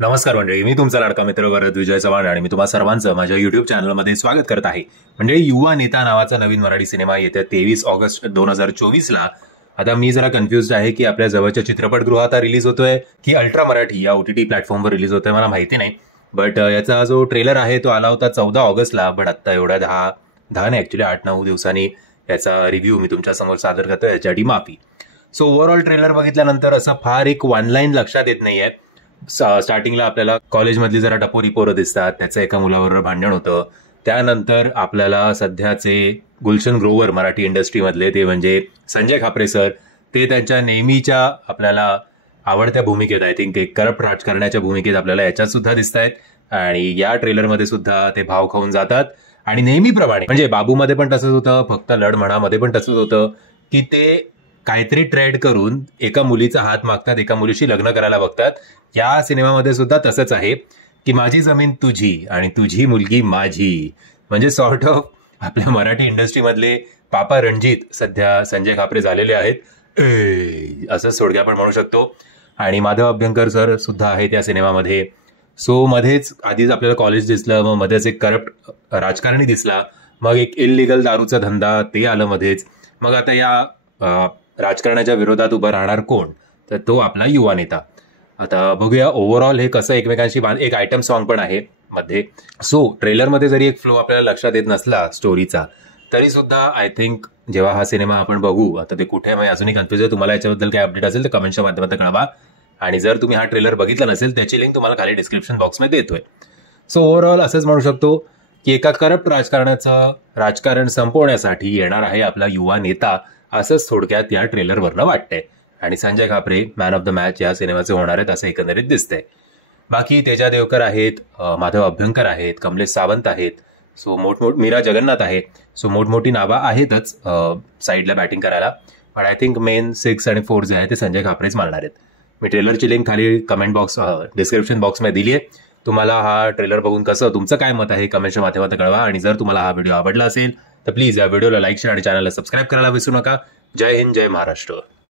नमस्कार मंडळी, मी तुमचा लाडका मित्र वरद विजय चव्हाण आणि मी तुम्हा सर्वांचं माझ्या युट्यूब चॅनलमध्ये स्वागत करत आहे. म्हणजे युवा नेता नावाचा नवीन मराठी सिनेमा येत्या 23 ऑगस्ट 2024ला. आता मी जरा कन्फ्युज आहे की आपल्या जवळच्या चित्रपटगृहात रिलीज होतोय की अल्ट्रा मराठी या OTT प्लॅटफॉर्मवर रिलीज होतोय मला माहिती नाही. बट याचा जो ट्रेलर आहे तो आला होता 14 ऑगस्टला. बट आता एवढ्या 10 नाही, ऍक्च्युली 8-9 दिवसांनी याचा रिव्ह्यू मी तुमच्या समोर सादर करतोय, याच्यासाठी माफी. सो ओव्हरऑल ट्रेलर बघितल्यानंतर असं फार एक वन लाईन लक्षात येत नाहीये. स्टार्टिंगला आपल्याला कॉलेजमधली जरा टपोरी पोरं दिसतात, त्याचं एका मुलाबरोबर भांडण होतं. त्यानंतर आपल्याला सध्याचे गुलशन ग्रोवर मराठी इंडस्ट्रीमधले ते म्हणजे संजय खापरे सर, ते त्यांच्या नेहमीच्या आपल्याला आवडत्या भूमिकेत, आय थिंक एक करप्ट राजकारण्याच्या भूमिकेत आपल्याला याच्यात सुद्धा दिसत आहेत. आणि या ट्रेलरमध्ये सुद्धा ते भाव खाऊन जातात. आणि नेहमीप्रमाणे म्हणजे बाबूमध्ये पण तसंच होतं, फक्त लढ म्हणामध्ये पण तसंच होतं की ते काहीतरी ट्रेड करून एका मुलीचा हात मागतात, एका मुलीशी लग्न करायला बघतात. या सिनेमामध्ये सुद्धा तसंच आहे की माझी जमीन तुझी आणि तुझी मुलगी माझी. म्हणजे सॉर्ट ऑफ आपल्या मराठी इंडस्ट्रीमधले पापा रणजित सध्या संजय खापरे झालेले आहेत, असं सोडक्या पण म्हणू शकतो. आणि माधव अभ्यंकर सर सुद्धा आहेत या सिनेमामध्ये. सो मध्येच आधीच आपल्याला कॉलेज दिसलं, मग मध्येच एक करप्ट राजकारणी दिसला, मग एक इलिगल दारूचा धंदा ते आलं मध्येच. मग आता या राजकारणाच्या विरोधात उभं राहणार कोण, तर तो आपला युवा नेता. आता बघूया ओव्हरऑल हे कसं एकमेकांशी एक आयटम सॉन्ग पण आहे मध्ये. सो ट्रेलरमध्ये जरी एक फ्लो आपल्याला लक्षात येत नसला स्टोरीचा, तरी सुद्धा आय थिंक जेव्हा हा सिनेमा आपण बघू, आता ते कुठे आहे अजूनही कन्फ्युज आहे. तुम्हाला याच्याबद्दल काही अपडेट असेल तर कमेंटच्या माध्यमातून कळवा. आणि जर तुम्ही हा ट्रेलर बघितला नसेल त्याची लिंक तुम्हाला खाली डिस्क्रिप्शन बॉक्समध्ये देतोय. सो ओव्हरऑल असंच म्हणू शकतो की एका करप्ट राजकारणाचं राजकारण संपवण्यासाठी येणार आहे आपला युवा नेता, असंच थोडक्यात या ट्रेलरवरनं वाटतंय. आणि Sanjay Khapre man of the match या सिनेमाचे होणार आहेत असं एकंदरीत दिसतंय. बाकी तेजा देवकर आहेत, माधव अभ्यंकर आहेत, कमलेश सावंत आहेत, सो मीरा जगन्नाथ आहे. सो मोठमोठी नावं आहेतच साईडला बॅटिंग करायला. पण आय थिंक मेन 6 आणि 4 जे आहे ते संजय खापरेच मारणार आहेत. मी ट्रेलरची लिंक खाली कमेंट बॉक्स डिस्क्रिप्शन बॉक्समध्ये दिली आहे. तुम्हाला हा ट्रेलर बघून कसं तुमचं काय मत आहे कमेंटच्या माध्यमातून कळवा. आणि जर तुम्हाला हा व्हिडिओ आवडला असेल तर प्लीज या व्हिडिओला लाईक शेअर आणि चॅनलला सबस्क्राईब करायला विसरू नका. जय हिंद, जय महाराष्ट्र.